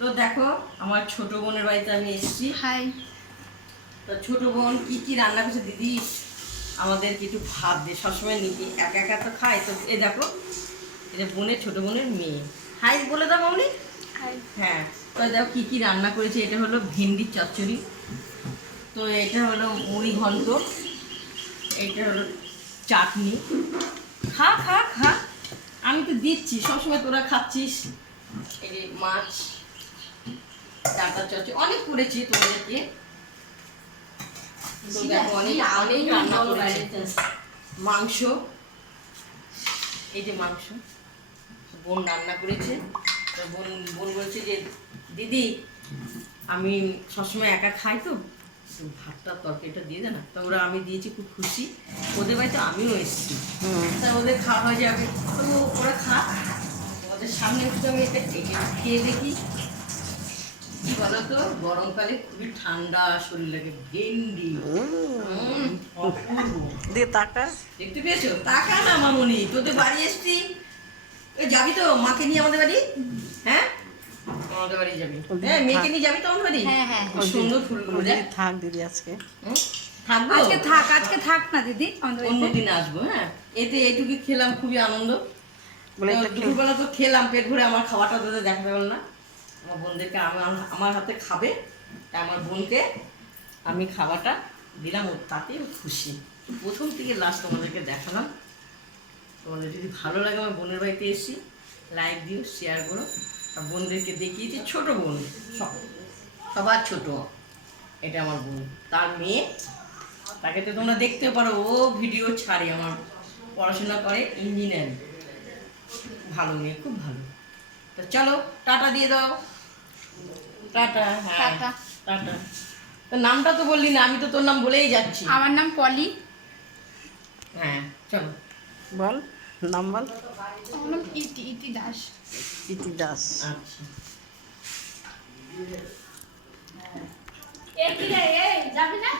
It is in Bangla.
তো দেখো আমার ছোট বোনের বাড়িতে আমি এসেছি। হাই। তো ছোট বোন কি কি রান্না করছে দিদি আমাদেরকে একটু ভাত দে, সবসময় নিবি একা একা তো খাই। তো এই দেখো এটা বোনের ছোট বোনের মেয়ে। হাই বলে দাও মামনি। হাই। হ্যাঁ, তো দেখো কি কি রান্না করেছে। এটা হলো ভেন্ডির চচ্চড়ি, তো এটা হলো মুড়ি ঘন্ট, এইটা হলো চাটনি। খা খা খা, আমি তো দিচ্ছি সবসময়, তোরা খাচ্ছিস। এই যে মাছ, ডাটা চচ্চড়ি অনেক করেছি তোমাদেরকে। তো দেখো অনেক অনেক রান্না করেছি। মাংস, এই যে মাংস বোন রান্না করেছে। তো বোন বোন বলছে যে দিদি আমি সবসময় একা খাই, তো ভাতটা তরকারিটা দিয়ে দে না। তো ওরা আমি দিয়েছি, খুব খুশি। ওদের বাড়িতে আমিও এসেছি, তা ওদের খাওয়া হয়ে যাবে। তো ওরা খা, ওদের সামনে একটু আমি এটা খেয়ে দেখি। কি বলতো, গরমকালে খুবই ঠান্ডা শরীর লাগে। ভেন্ডি অপূর্ব। দেখতে পেয়েছো? টাকা না মামুনি, তোদের বাড়ি এসছি। এই যাবি তো মাকে নিয়ে আমাদের বাড়ি? হ্যাঁ, আমাদের বাড়ি যাবি? হ্যাঁ, মেয়েকে নিয়ে যাবি তো আমাদের বাড়ি? হ্যাঁ হ্যাঁ, সুন্দর ফুলগুলো থাক দিদি আজকে। থাকবো। আজকে থাক না দিদি, অন্যদিন আসবো। হ্যাঁ, এতে এইটুকু খেলাম, খুবই আনন্দ। দুপুরবেলা তো খেলাম পেট ভরে, আমার খাওয়াটা তোদের দেখাতে পারল না। আমার বোনদেরকে আমার হাতে খাবে, তাই আমার বোনকে আমি খাওয়াটা দিলাম, ওর তাতেই খুশি। প্রথম থেকে লাস্ট তোমাদেরকে দেখালাম। তোমাদের যদি ভালো লাগে, আমার বোনের বাড়িতে এসি, লাইক দিও, শেয়ার করো। আর বোনদেরকে দেখিয়েছি, ছোট বোন, সবার ছোট। এটা আমার বোন, তার মেয়ে, তাকে তো তোমরা দেখতে পারো, ও ভিডিও ছাড়ে। আমার পড়াশোনা করে ইঞ্জিনিয়ারিং, ভালো মেয়ে, খুব ভালো। তো চলো টাটা দিয়ে দাও। টাটা। হ্যাঁ টাটা। টাটা। তোর নামটা তো বললি না, আমি তো তোর নাম বলেই যাচ্ছি। আমার নাম পলি। হ্যাঁ চলো বল নাম বল। আমার নাম ইতি দাস। ইতি দাস। আচ্ছা। যাবি না?